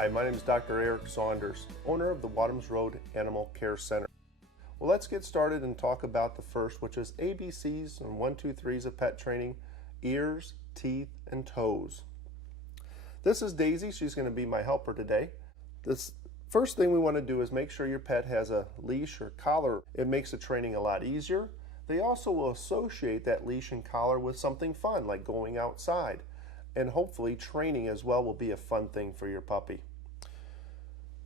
Hi, my name is Dr. Eric Saunders, owner of the Wadhams Road Animal Care Center. Well, let's get started and talk about the first, which is ABCs and 1, 2, 3s of pet training: ears, teeth, and toes. This is Daisy. She's going to be my helper today. This first thing we want to do is make sure your pet has a leash or collar. It makes the training a lot easier. They also will associate that leash and collar with something fun, like going outside. And hopefully training as well will be a fun thing for your puppy.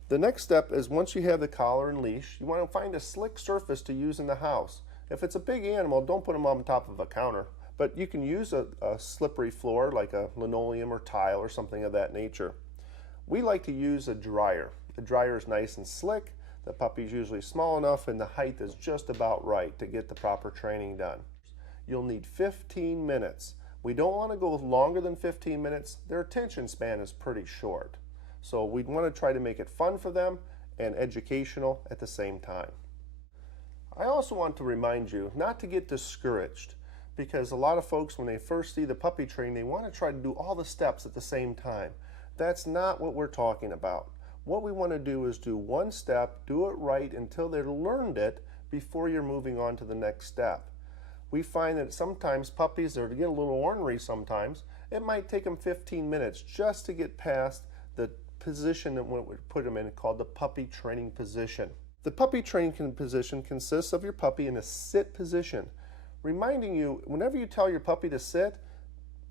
The next step is, once you have the collar and leash, you want to find a slick surface to use in the house. If it's a big animal, don't put them on top of a counter, but you can use a slippery floor like a linoleum or tile or something of that nature. We like to use a dryer. The dryer is nice and slick, the puppy's usually small enough, and the height is just about right to get the proper training done. You'll need 15 minutes. We don't want to go longer than 15 minutes. Their attention span is pretty short. So we want to try to make it fun for them and educational at the same time. I also want to remind you not to get discouraged, because a lot of folks, when they first see the puppy training, they want to try to do all the steps at the same time. That's not what we're talking about. What we want to do is do one step, do it right until they've learned it before you're moving on to the next step. We find that sometimes puppies, they get a little ornery sometimes. It might take them 15 minutes just to get past the position that we put them in, called the puppy training position. The puppy training position consists of your puppy in a sit position, reminding you, whenever you tell your puppy to sit,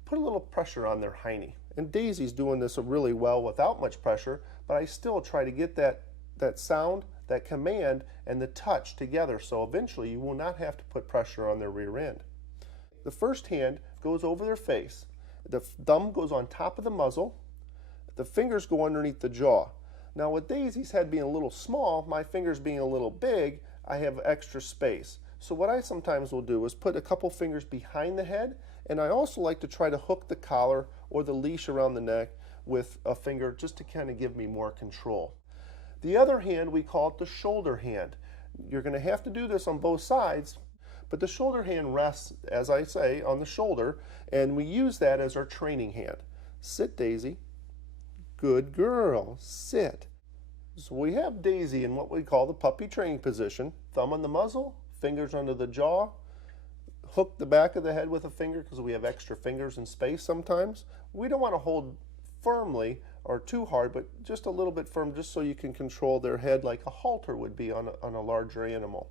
put a little pressure on their hiney. And Daisy's doing this really well without much pressure, but I still try to get that sound, that command, and the touch together, so eventually you will not have to put pressure on their rear end. The first hand goes over their face. The thumb goes on top of the muzzle. The fingers go underneath the jaw. Now, with Daisy's head being a little small, my fingers being a little big, I have extra space. So what I sometimes will do is put a couple fingers behind the head, and I also like to try to hook the collar or the leash around the neck with a finger, just to kind of give me more control. The other hand, we call it the shoulder hand. You're going to have to do this on both sides, but the shoulder hand rests, as I say, on the shoulder, and we use that as our training hand. Sit, Daisy. Good girl. Sit. So we have Daisy in what we call the puppy training position. Thumb on the muzzle, fingers under the jaw, hook the back of the head with a finger because we have extra fingers and space sometimes. We don't want to hold firmly or too hard, but just a little bit firm, just so you can control their head like a halter would be on a larger animal.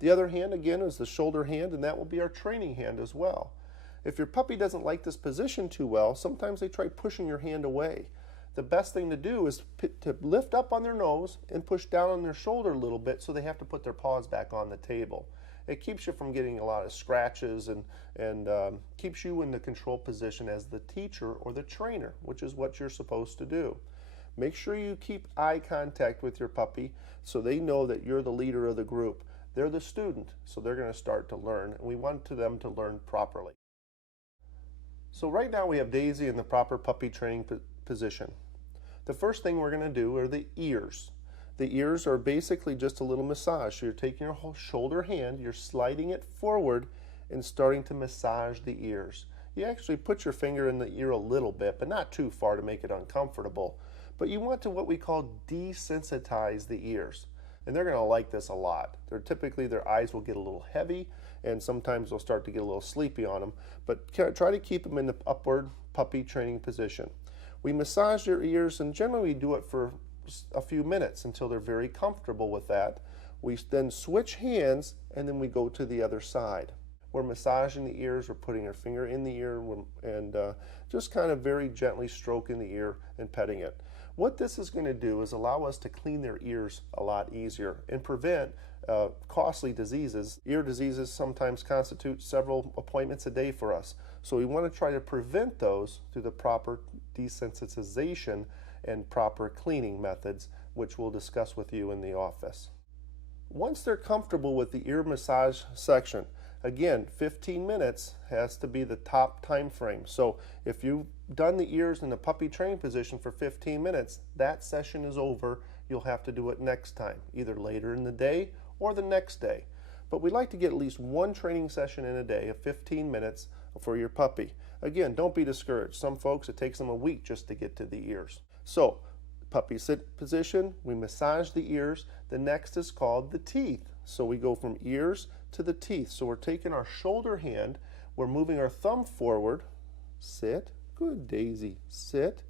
The other hand, again, is the shoulder hand, and that will be our training hand as well. If your puppy doesn't like this position too well, sometimes they try pushing your hand away. The best thing to do is to lift up on their nose and push down on their shoulder a little bit, so they have to put their paws back on the table. It keeps you from getting a lot of scratches and keeps you in the control position as the teacher or the trainer, which is what you're supposed to do. Make sure you keep eye contact with your puppy so they know that you're the leader of the group. They're the student, so they're going to start to learn, and we want them to learn properly. So right now we have Daisy in the proper puppy training position. The first thing we're going to do are the ears. The ears are basically just a little massage. So you're taking your whole shoulder hand, you're sliding it forward and starting to massage the ears. You actually put your finger in the ear a little bit, but not too far to make it uncomfortable. But you want to, what we call, desensitize the ears. And they're going to like this a lot. Typically their eyes will get a little heavy, and sometimes they'll start to get a little sleepy on them. But try to keep them in the upward puppy training position. We massage their ears, and generally we do it for a few minutes until they're very comfortable with that. We then switch hands, and then we go to the other side. We're massaging the ears, we're putting our finger in the ear, and just kind of very gently stroking the ear and petting it. What this is going to do is allow us to clean their ears a lot easier and prevent costly diseases. Ear diseases sometimes constitute several appointments a day for us. So we want to try to prevent those through the proper desensitization and proper cleaning methods, which we'll discuss with you in the office. Once they're comfortable with the ear massage section, again, 15 minutes has to be the top time frame. So if you've done the ears in the puppy training position for 15 minutes, that session is over. You'll have to do it next time, either later in the day or the next day. But we like to get at least one training session in a day of 15 minutes for your puppy. Again, don't be discouraged. Some folks, it takes them a week just to get to the ears. So puppy sit position, we massage the ears. The next is called the teeth. So we go from ears to the teeth. So we're taking our shoulder hand, we're moving our thumb forward, sit, good Daisy, sit,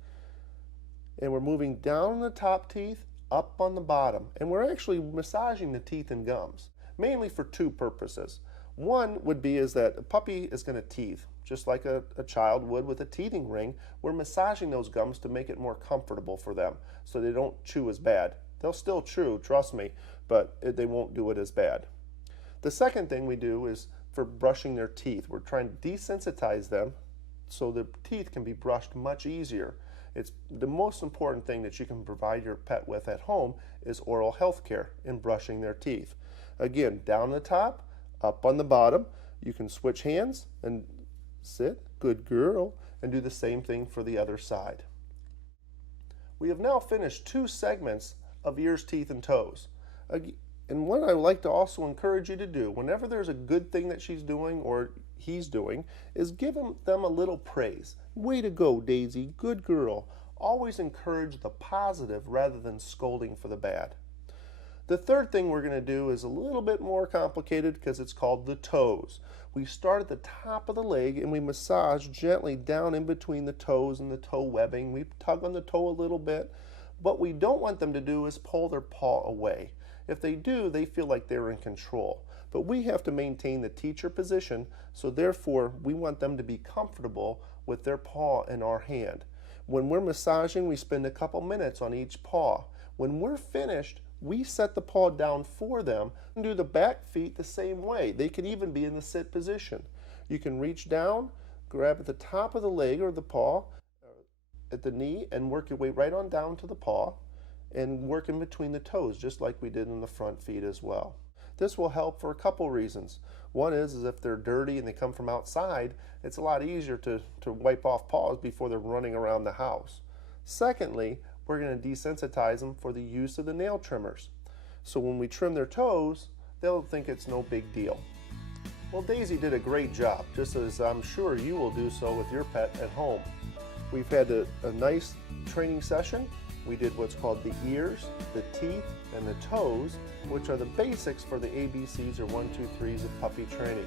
and we're moving down on the top teeth, up on the bottom, and we're actually massaging the teeth and gums, mainly for two purposes. One would be is that a puppy is going to teeth, just like a child would with a teething ring. We're massaging those gums to make it more comfortable for them so they don't chew as bad. They'll still chew, trust me, but they won't do it as bad. The second thing we do is for brushing their teeth. We're trying to desensitize them so the teeth can be brushed much easier. It's the most important thing that you can provide your pet with at home is oral health care in brushing their teeth. Again, down the top, up on the bottom. You can switch hands and sit, good girl, and do the same thing for the other side. We have now finished 2 segments of ears, teeth, and toes. And what I like to also encourage you to do, whenever there's a good thing that she's doing or he's doing, is give them a little praise. Way to go, Daisy, good girl. Always encourage the positive rather than scolding for the bad. The third thing we're going to do is a little bit more complicated because it's called the toes. We start at the top of the leg and we massage gently down in between the toes and the toe webbing. We tug on the toe a little bit. What we don't want them to do is pull their paw away. If they do, they feel like they're in control. But we have to maintain the teacher position, so therefore we want them to be comfortable with their paw in our hand. When we're massaging, we spend a couple minutes on each paw. When we're finished, we set the paw down for them and do the back feet the same way. They can even be in the sit position. You can reach down, grab at the top of the leg or the paw, at the knee, and work your way right on down to the paw and work in between the toes, just like we did in the front feet as well. This will help for a couple reasons. One is if they're dirty and they come from outside, it's a lot easier to wipe off paws before they're running around the house. Secondly, we're going to desensitize them for the use of the nail trimmers. So when we trim their toes, they'll think it's no big deal. Well, Daisy did a great job, just as I'm sure you will do so with your pet at home. We've had a nice training session. We did what's called the ears, the teeth, and the toes, which are the basics for the ABCs or 1, 2, 3s of puppy training.